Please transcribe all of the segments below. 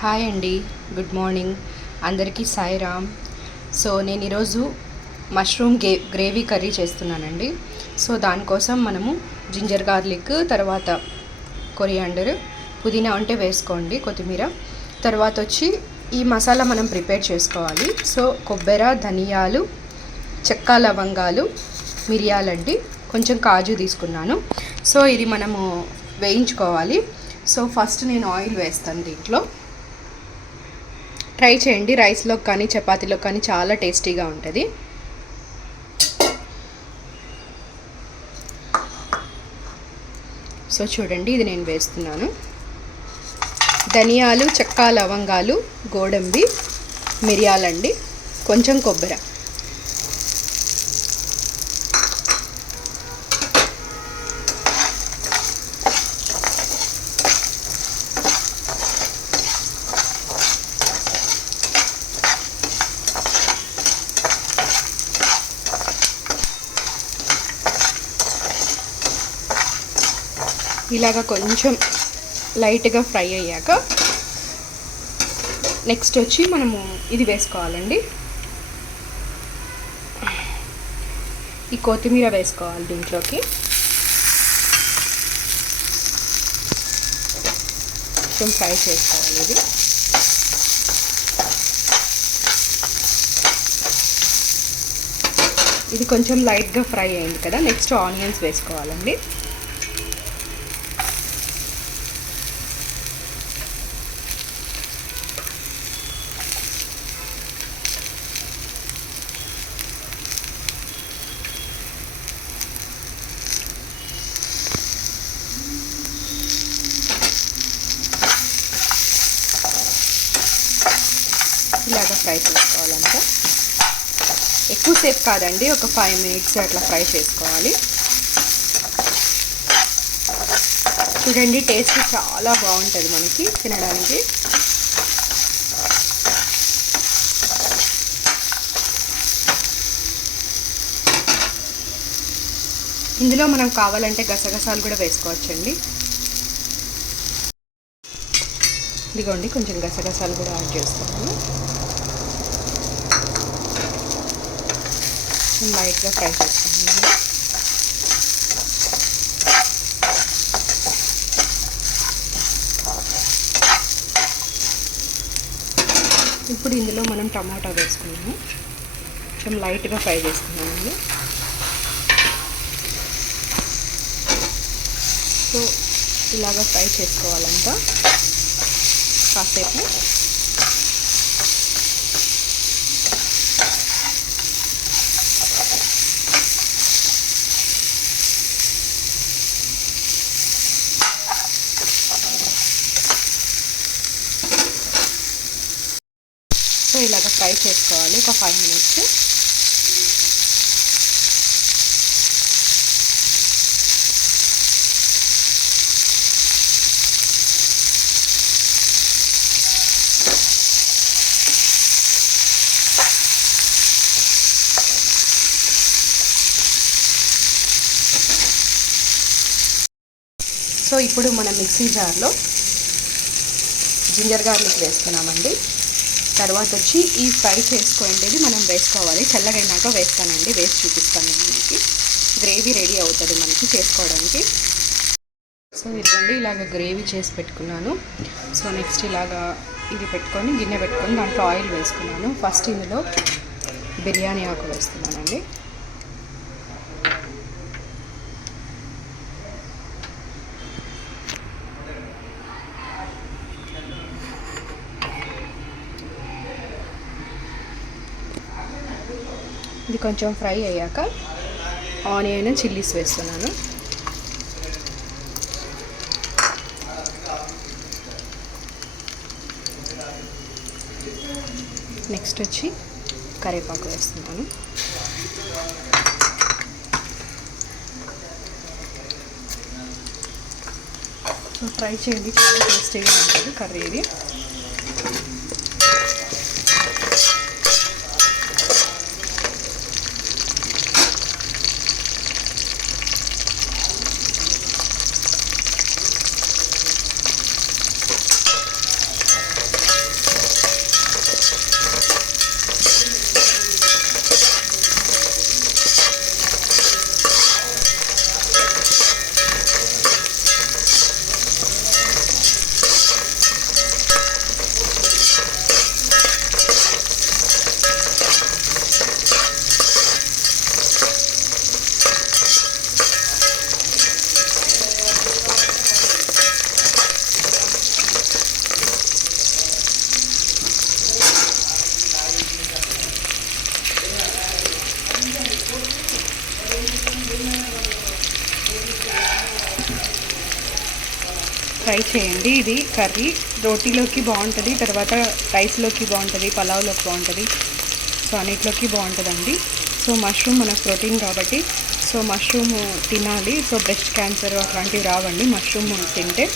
హాయ్ అండి, good morning అందరికీ సాయిరామ్. సో నేను ఈరోజు మష్రూమ్ గ్రేవీ కర్రీ చేస్తున్నానండి. సో దానికోసం మనము జింజర్ గార్లిక్, తర్వాత కొరియాండర్, పుదీనా ఉంటే వేసుకోండి, కొత్తిమీర. తర్వాత వచ్చి ఈ మసాలా మనం ప్రిపేర్ చేసుకోవాలి. సో కొబ్బరి, ధనియాలు, చెక్క, లవంగాలు, మిరియాలండి, కొంచెం కాజు తీసుకున్నాను. సో ఇది మనము వేయించుకోవాలి. సో ఫస్ట్ నేను ఆయిల్ వేస్తాను దీంట్లో. ట్రై చేయండి, రైస్లో కానీ చపాతీలో కానీ చాలా టేస్టీగా ఉంటుంది. సో చూడండి, ఇది నేను వేస్తున్నాను. ధనియాలు, చెక్క, లవంగాలు, గోడంబి, మిరియాలండి, కొంచెం కొబ్బరి. ఇలాగ కొంచెం లైట్గా ఫ్రై అయ్యాక నెక్స్ట్ వచ్చి మనము ఇది వేసుకోవాలండి, ఈ కొత్తిమీర వేసుకోవాలి దీంట్లోకి. కొంచెం ఫ్రై చేసుకోవాలి ఇది. ఇది కొంచెం లైట్గా ఫ్రై అయింది కదా, నెక్స్ట్ ఆనియన్స్ వేసుకోవాలండి. ఇలాగా ఫ్రై చేసుకోవాలంటే ఎక్కువసేపు కాదండి, ఒక 5 minutes అట్లా ఫ్రై చేసుకోవాలి. చూడండి, టేస్ట్ చాలా బాగుంటుంది మనకి తినడానికి. ఇందులో మనం కావాలంటే గసగసాలు కూడా వేసుకోవచ్చండి. ఇదిగోండి, కొంచెం గసగసాలు కూడా యాడ్ చేస్తాను. లైట్గా ఫ్రై చేస్తాను. ఇప్పుడు ఇందులో మనం టమాటా వేసుకున్నాము, కొంచెం లైట్గా ఫ్రై చేసుకున్నామండి. సో ఇలాగ ఫ్రై చేసుకోవాలంట కాసేపు. సో ఇలాగ ఫ్రై చేసుకోవాలి ఒక 5 minutes. సో ఇప్పుడు మనం మిక్సీ జార్లో జింజర్ గార్లిక్ వేసుకున్నామండి. తర్వాత వచ్చి ఈ ఫ్రై చేసుకోండి మనం వేసుకోవాలి. చల్లగైనాక వేస్తానండి, వేసి చూపిస్తాను మీకు. గ్రేవీ రెడీ అవుతుంది మనకి చేసుకోవడానికి. సో ఇదిగోండి, ఇలాగ గ్రేవీ చేసి పెట్టుకున్నాను. సో నెక్స్ట్ ఇలాగా ఇది పెట్టుకొని గిన్నె పెట్టుకొని దాంట్లో ఆయిల్ వేసుకున్నాను. ఫస్ట్ ఇందులో బిర్యానీ ఆకు వేస్తున్నానండి. ఇది కొంచెం ఫ్రై అయ్యాక ఆనియన్, చిల్లీస్ వేస్తున్నాను. నెక్స్ట్ వచ్చి కరివేపాకు వేస్తున్నాను. సో ట్రై చేయండి, చాలా టేస్టీగా ఉంటుంది కర్రీ ఇది. ట్రై చేయండి. ఇది కర్రీ రోటీలోకి బాగుంటుంది, తర్వాత రైస్లోకి బాగుంటుంది, పలావ్లోకి బాగుంటుంది, సో అన్నిట్లోకి బాగుంటుందండి. సో మష్రూమ్ మనకు ప్రోటీన్ కాబట్టి సో మష్రూమ్ తినాలి. సో బ్రెస్ట్ క్యాన్సర్ అట్లాంటివి రావండి మష్రూమ్ తింటే.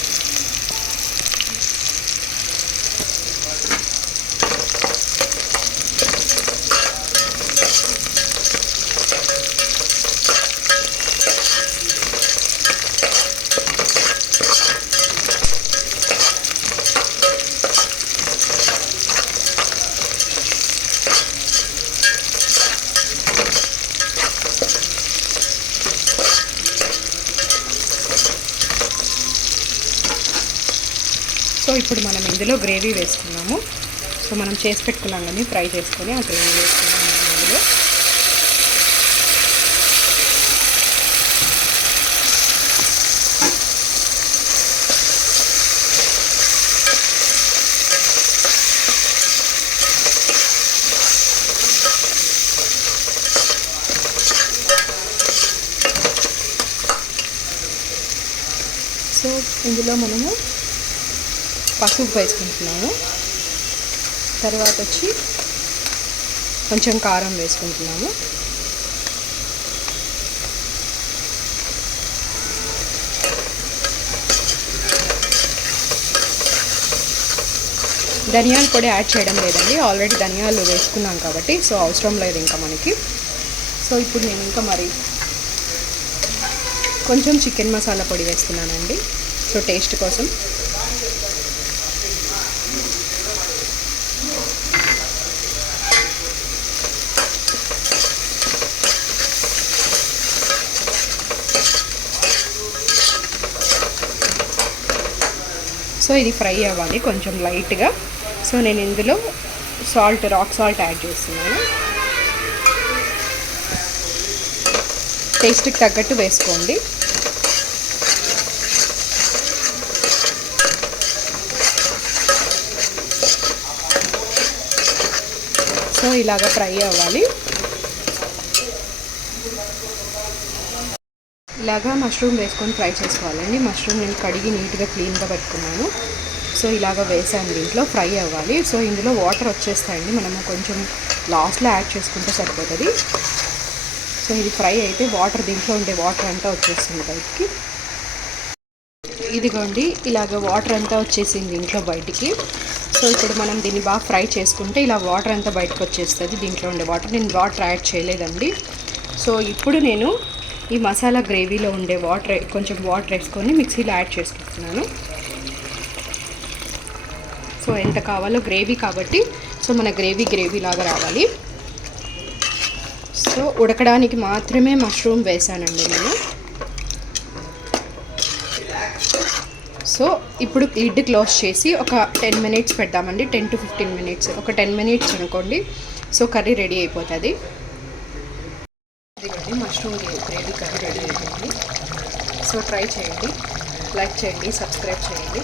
సో ఇప్పుడు మనం ఇందులో గ్రేవీ వేసుకున్నాము. సో మనం చేసి పెట్టుకున్నాం కానీ ఫ్రై చేసుకొని ఆ గ్రేవీ వేసుకున్నాము ఇందులో. సో ఇందులో మనము పసుపు వేసుకుంటున్నాము, తర్వాత వచ్చి కొంచెం కారం వేసుకుంటున్నాము, ధనియాల పొడి యాడ్ చేయడం లేదండి, ఆల్రెడీ ధనియాలు వేసుకున్నాం కాబట్టి సో అవసరం లేదు ఇంకా మనకి. సో ఇప్పుడు నేను ఇంకా మరి కొంచెం చికెన్ మసాలా పొడి వేస్తున్నానండి, సో టేస్ట్ కోసం. సో ఇది ఫ్రై అవ్వాలి కొంచెం లైట్గా. సో నేను ఇందులో సాల్ట్, రాక్ సాల్ట్ యాడ్ చేస్తున్నాను. టేస్ట్కి తగ్గట్టు వేసుకోండి. సో ఇలాగ ఫ్రై అవ్వాలి. ఇలాగా మష్రూమ్ వేసుకొని ఫ్రై చేసుకోవాలండి. మష్రూమ్ నేను కడిగి నీట్గా క్లీన్గా పెట్టుకున్నాను. సో ఇలాగ వేసాను, దీంట్లో ఫ్రై అవ్వాలి. సో ఇందులో వాటర్ వచ్చేస్తాయండి, మనము కొంచెం లాస్ట్లో యాడ్ చేసుకుంటే సరిపోతుంది. సో ఇది ఫ్రై అయితే వాటర్, దీంట్లో ఉండే వాటర్ అంతా వచ్చేస్తుంది బయటికి. ఇదిగోండి ఇలాగ వాటర్ అంతా వచ్చేసింది దీంట్లో బయటికి. సో ఇప్పుడు మనం దీన్ని బాగా ఫ్రై చేసుకుంటే ఇలా వాటర్ అంతా బయటకు వచ్చేస్తుంది, దీంట్లో ఉండే వాటర్. నేను వాటర్ యాడ్ చేయలేదండి. సో ఇప్పుడు నేను ఈ మసాలా గ్రేవీలో ఉండే వాటర్, కొంచెం వాటర్ వేసుకొని మిక్సీలో యాడ్ చేసుకుంటున్నాను. సో ఎంత కావాలో గ్రేవీ కాబట్టి సో మన గ్రేవీ లాగా రావాలి. సో ఉడకడానికి మాత్రమే మష్రూమ్ వేసానండి నేను. సో ఇప్పుడు లిడ్ క్లోజ్ చేసి ఒక 10 మినిట్స్ పెడదామండి, 10 to 15 మినిట్స్, ఒక 10 మినిట్స్ అనుకోండి. సో కర్రీ రెడీ అయిపోతుంది. ఇదిగోండి మష్రూమ్ గ్రేవీ కర్రీ రెడీ అయిపోయింది. సో ట్రై చేయండి, లైక్ చేయండి, సబ్స్క్రైబ్ చేయండి.